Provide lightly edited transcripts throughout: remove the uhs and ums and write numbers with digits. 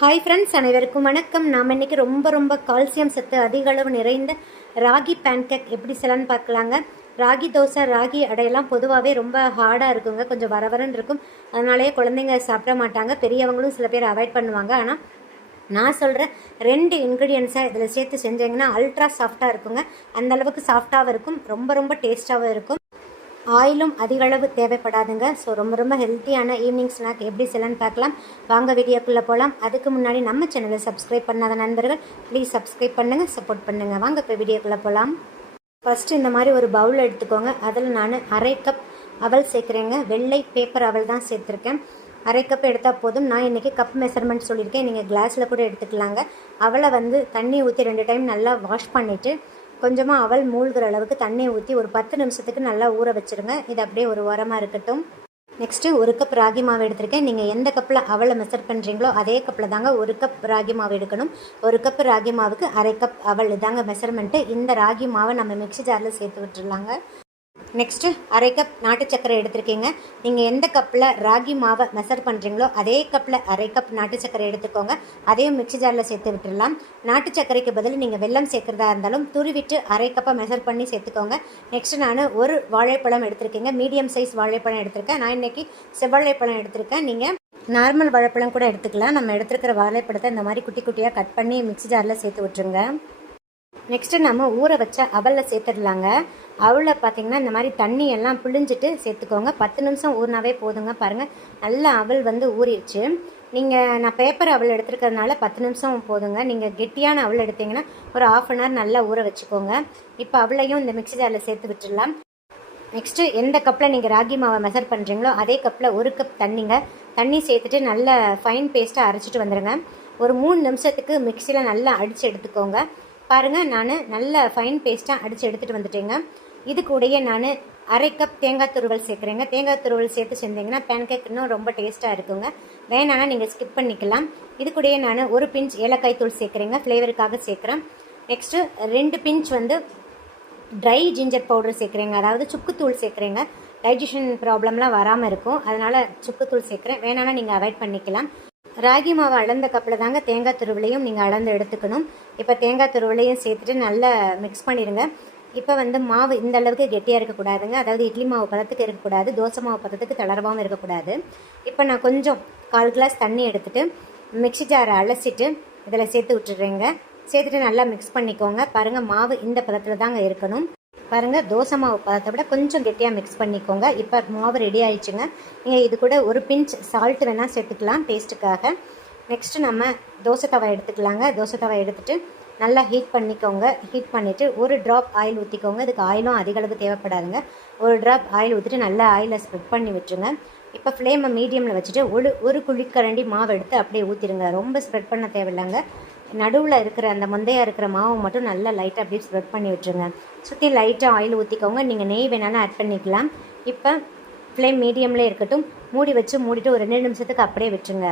Hi friends, அனைவருக்கும் வணக்கம். நாம் இன்றைக்கி ரொம்ப கால்சியம் சத்து அதிக அளவு நிறைந்த ராகி பேன்கேக் எப்படி செய்யலான்னு பார்க்கலாங்க. ராகி தோசை, ராகி அடையெல்லாம் பொதுவாகவே ரொம்ப ஹார்டாக இருக்குங்க, கொஞ்சம் வரவரன்னு இருக்கும். அதனாலேயே குழந்தைங்க சாப்பிட மாட்டாங்க, பெரியவங்களும் சில பேர் அவாய்ட் பண்ணுவாங்க. ஆனால் நான் சொல்கிற 2 இன்க்ரீடியன்ஸை இதில் சேர்த்து செஞ்சிங்கன்னா அல்ட்ரா சாஃப்டாக இருக்குங்க. அந்தளவுக்கு சாஃப்டாகவும் இருக்கும், ரொம்ப டேஸ்ட்டாகவும் இருக்கும். ஆயிலும் அதிக அளவு தேவைப்படாதுங்க. ஸோ ரொம்ப ஹெல்த்தியான ஈவினிங் ஸ்நாக் எப்படி செய்யலான்னு பார்க்கலாம். வாங்க வீடியோக்குள்ளே போகலாம். அதுக்கு முன்னாடி நம்ம சேனலை சப்ஸ்கிரைப் பண்ணாத நண்பர்கள் ப்ளீஸ் சப்ஸ்கிரைப் பண்ணுங்கள், சப்போர்ட் பண்ணுங்கள். வாங்க இப்போ வீடியோக்குள்ளே போகலாம். ஃபஸ்ட்டு இந்த மாதிரி ஒரு பவுல் எடுத்துக்கோங்க. அதில் நான் 1/2 கப் அவல் சேர்க்குறேங்க. வெள்ளை பேப்பர் அவல் தான் சேர்த்துருக்கேன். 1/2 கப் எடுத்தால் போதும். நான் இன்றைக்கி கப் மெஷர்மெண்ட் சொல்லியிருக்கேன், நீங்கள் கிளாஸில் கூட எடுத்துக்கலாங்க. அவலை தண்ணி ஊற்றி 2 டைம் நல்லா வாஷ் பண்ணிவிட்டு கொஞ்சமாக அவல் மூழ்கிற அளவுக்கு தண்ணி ஊற்றி ஒரு 10 நிமிஷத்துக்கு நல்லா ஊற வச்சுருங்க. இது அப்படியே ஒரு ஓரமாக இருக்கட்டும். நெக்ஸ்ட்டு 1 கப் ராகி மாவு எடுத்திருக்கேன். நீங்கள் எந்த கப்பில் அவலை மெஷர் பண்ணுறீங்களோ அதே கப்பில் தாங்க 1 கப் ராகி மாவு எடுக்கணும். 1 கப் ராகி மாவுக்கு 1/2 கப் அவல் இதாங்க மெஷர்மெண்ட்டு. இந்த ராகி மாவை நம்ம மிக்ஸி ஜாரில் சேர்த்து விட்டுருலாங்க. நெக்ஸ்ட்டு 1/2 கப் நாட்டு சக்கரை எடுத்துருக்கீங்க. நீங்கள் எந்த கப்பில் ராகி மாவை மெஷர் பண்ணுறீங்களோ அதே கப்பில் 1/2 கப் நாட்டு சக்கரை எடுத்துக்கோங்க. அதையும் மிக்ஸி ஜாரில் சேர்த்து விட்டுடலாம். நாட்டு சக்கரைக்கு பதில் நீங்கள் வெல்லம் சேர்க்குறதா இருந்தாலும் துருவிட்டு 1/2 கப்பை மெஷர் பண்ணி சேர்த்துக்கோங்க. நெக்ஸ்ட்டு நான் ஒரு வாழைப்பழம் எடுத்திருக்கீங்க. மீடியம் சைஸ் வாழைப்பழம் எடுத்திருக்கேன். நான் இன்றைக்கி செவ்வாழைப்பழம் எடுத்திருக்கேன். நீங்கள் நார்மல் வாழைப்பழம் கூட எடுத்துக்கலாம். நம்ம எடுத்துருக்கிற வாழைப்பழத்தை இந்த மாதிரி குட்டி குட்டியாக கட் பண்ணி மிக்ஸி ஜாரில் சேர்த்து விட்டுருங்க. நெக்ஸ்ட்டு நம்ம ஊற வச்ச அவலில் சேர்த்துடலாங்க. அவலில் பார்த்திங்கன்னா இந்த மாதிரி தண்ணியெல்லாம் புழிஞ்சிட்டு சேர்த்துக்கோங்க. 10 நிமிஷம் ஊறினாவே போதுங்க. பாருங்கள், நல்லா அவல் ஊறிடுச்சு. நான் பேப்பர் அவல் எடுத்துருக்கிறதுனால 10 நிமிஷம் போதுங்க. நீங்கள் கெட்டியான அவல் எடுத்திங்கன்னா ஒரு 1/2 அன் ஹவர் நல்லா ஊற வச்சுக்கோங்க. இப்போ அவளையும் இந்த மிக்ஸி ஜாரில் சேர்த்து விட்டுடலாம். நெக்ஸ்ட்டு எந்த கப்பில் நீங்கள் ராகி மாவை மெஷர் பண்ணுறீங்களோ அதே கப்பில் 1 கப் தண்ணி சேர்த்துட்டு நல்ல ஃபைன் பேஸ்ட்டாக அரைச்சிட்டு வந்துடுங்க. ஒரு 3 நிமிஷத்துக்கு மிக்சியில் நல்லா அடித்து எடுத்துக்கோங்க. பாருங்கள், நான் நல்ல ஃபைன் பேஸ்ட்டாக அடித்து எடுத்துகிட்டு வந்துட்டேங்க. இது கூடயே நான் 1/2 கப் தேங்காய் துருவல் சேர்க்குறேங்க. தேங்காய் துருவல் சேர்த்து செஞ்சிங்கன்னா பேன்கேக் இன்னும் ரொம்ப டேஸ்ட்டாக இருக்குங்க. வேணான்னா நீங்கள் ஸ்கிப் பண்ணிக்கலாம். இது கூடயே நான் 1 பிஞ்ச் ஏலக்காய் தூள் சேர்க்குறேங்க, ஃப்ளேவருக்காக சேர்க்குறேன். Next 2 pinch dry ginger powder சேர்க்குறேங்க, அதாவது சுக்குத்தூள் சேர்க்குறேங்க. டைஜஷன் ப்ராப்ளம்லாம் வராமல் இருக்கும், அதனால் சுக்குத்தூள் சேர்க்குறேன். வேணான்னா நீங்கள் அவாய்ட் பண்ணிக்கலாம். ராகி மாவு அளந்த கப்பில் தாங்க தேங்காய் துருவலையும் நீங்கள் அளந்து எடுத்துக்கணும். இப்போ தேங்காய் துருவலையும் சேர்த்துட்டு நல்லா மிக்ஸ் பண்ணிடுங்க. இப்போ மாவு இந்த அளவுக்கு கெட்டியாக இருக்கக்கூடாதுங்க, அதாவது இட்லி மாவு பதத்துக்கு இருக்கக்கூடாது, தோசை மாவு பதத்துக்கு தளர்வாகவும் இருக்கக்கூடாது. இப்போ நான் கொஞ்சம் 1/4 கிளாஸ் தண்ணி எடுத்துகிட்டு மிக்ஸி ஜாரை அலசிட்டு இதில் சேர்த்து விட்டுடுறேங்க. சேர்த்துட்டு நல்லா மிக்ஸ் பண்ணிக்கோங்க. பாருங்கள், மாவு இந்த பதத்தில் தாங்க இருக்கணும். பாருங்கள், தோசை மாவு பதத்தை விட கொஞ்சம் கெட்டியாக மிக்ஸ் பண்ணிக்கோங்க. இப்போ மாவு ரெடி ஆயிடுச்சுங்க. நீங்கள் இது கூட 1 பிஞ்ச் சால்ட் வேணால் சேர்த்துக்கலாம் டேஸ்ட்டுக்காக. நெக்ஸ்ட்டு நம்ம தோசை தவா எடுத்துக்கலாங்க. தோசை தவா எடுத்துகிட்டு நல்லா ஹீட் பண்ணிக்கோங்க. ஹீட் பண்ணிவிட்டு 1 ட்ராப் ஆயில் ஊற்றிக்கோங்க. இதுக்கு ஆயிலும் அதிக அளவு தேவைப்படாதுங்க. 1 ட்ராப் ஆயில் ஊற்றிட்டு நல்லா ஆயிலை ஸ்ப்ரெட் பண்ணி விட்டுருங்க. இப்போ ஃப்ளேமை மீடியமில் வச்சுட்டு ஒரு குழிக்கரண்டி மாவு எடுத்து அப்படியே ஊற்றிடுங்க. ரொம்ப ஸ்ப்ரெட் பண்ண தேவையில்லைங்க. நடுவில் இருக்கிற அந்த முந்தையாக இருக்கிற மாவு மட்டும் நல்லா லைட்டாக அப்படியே ஸ்ப்ரெட் பண்ணி விட்டுருங்க. சுற்றி லைட்டாக ஆயில் ஊற்றிக்கோங்க. நீங்கள் நெய் வேணாலும் ஆட் பண்ணிக்கலாம். இப்போ ஃப்ளேம் மீடியம்லேயே இருக்கட்டும். மூடிட்டு ஒரு 2 நிமிஷத்துக்கு அப்படியே விட்டுருங்க.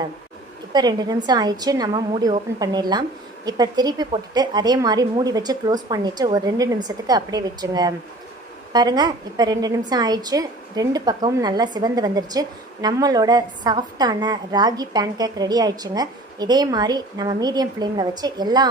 இப்போ 2 நிமிஷம் ஆயிடுச்சு. நம்ம மூடி ஓப்பன் பண்ணிடலாம். இப்போ திருப்பி போட்டுட்டு அதே மாதிரி மூடி வச்சு க்ளோஸ் பண்ணிவிட்டு ஒரு 2 நிமிஷத்துக்கு அப்படியே விட்டுருங்க. பாருங்கள், இப்போ 2 நிமிஷம் ஆயிடுச்சு. 2 பக்கமும் நல்லா சிவந்து வந்துடுச்சு. நம்மளோட சாஃப்டான ராகி பேன்கேக் ரெடி ஆயிடுச்சுங்க. இதே மாதிரி நம்ம மீடியம் ஃப்ளேமில் வச்சு எல்லா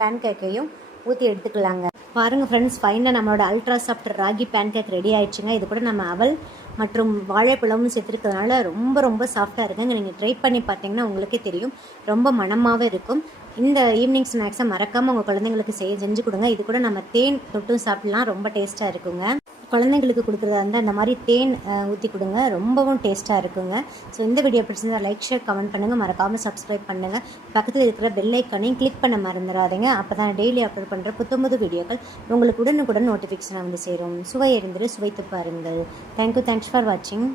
பேன்கேக்கையும் ஊற்றி எடுத்துக்கலாங்க. பாருங்கள் ஃப்ரெண்ட்ஸ், ஃபைனலாக நம்மளோட ultra soft ragi pancake ready ஆயிடுச்சுங்க. இது கூட நம்ம அவல் மற்றும் வாழைப்பழமும் சேர்த்துருக்கிறதுனால ரொம்ப சாஃப்டாக இருக்குங்க. நீங்கள் ட்ரை பண்ணி பார்த்தீங்கன்னா உங்களுக்கே தெரியும், ரொம்ப மணமாகவே இருக்கும். இந்த ஈவினிங் ஸ்நாக்ஸை மறக்காமல் உங்கள் குழந்தைங்களுக்கு செஞ்சு கொடுங்க. இது கூட நம்ம தேன் தொட்டும் சாப்பிட்லாம், ரொம்ப டேஸ்ட்டாக இருக்குங்க. குழந்தைங்களுக்கு கொடுக்குறதா இருந்தால் அந்த மாதிரி தேன் ஊற்றி கொடுங்க, ரொம்பவும் டேஸ்ட்டாக இருக்குங்க. ஸோ இந்த வீடியோ பிடிச்சிருந்தா லைக், ஷேர், கமெண்ட் பண்ணுங்கள். மறக்காமல் சப்ஸ்கிரைப் பண்ணுங்கள். பக்கத்தில் இருக்கிற பெல் ஐக்கானையும் கிளிக் பண்ண மறந்துடாதீங்க. அப்போ தான் டெய்லி அப்லோட் பண்ணுற புத்தம்புது வீடியோக்கள் உங்களுக்கு உடனுக்குடன் நோட்டிஃபிகேஷனாக சேரும். சுவை அறிந்து சுவைத்து பாருங்கள். தேங்க்யூ ஃபார் வாட்சிங்.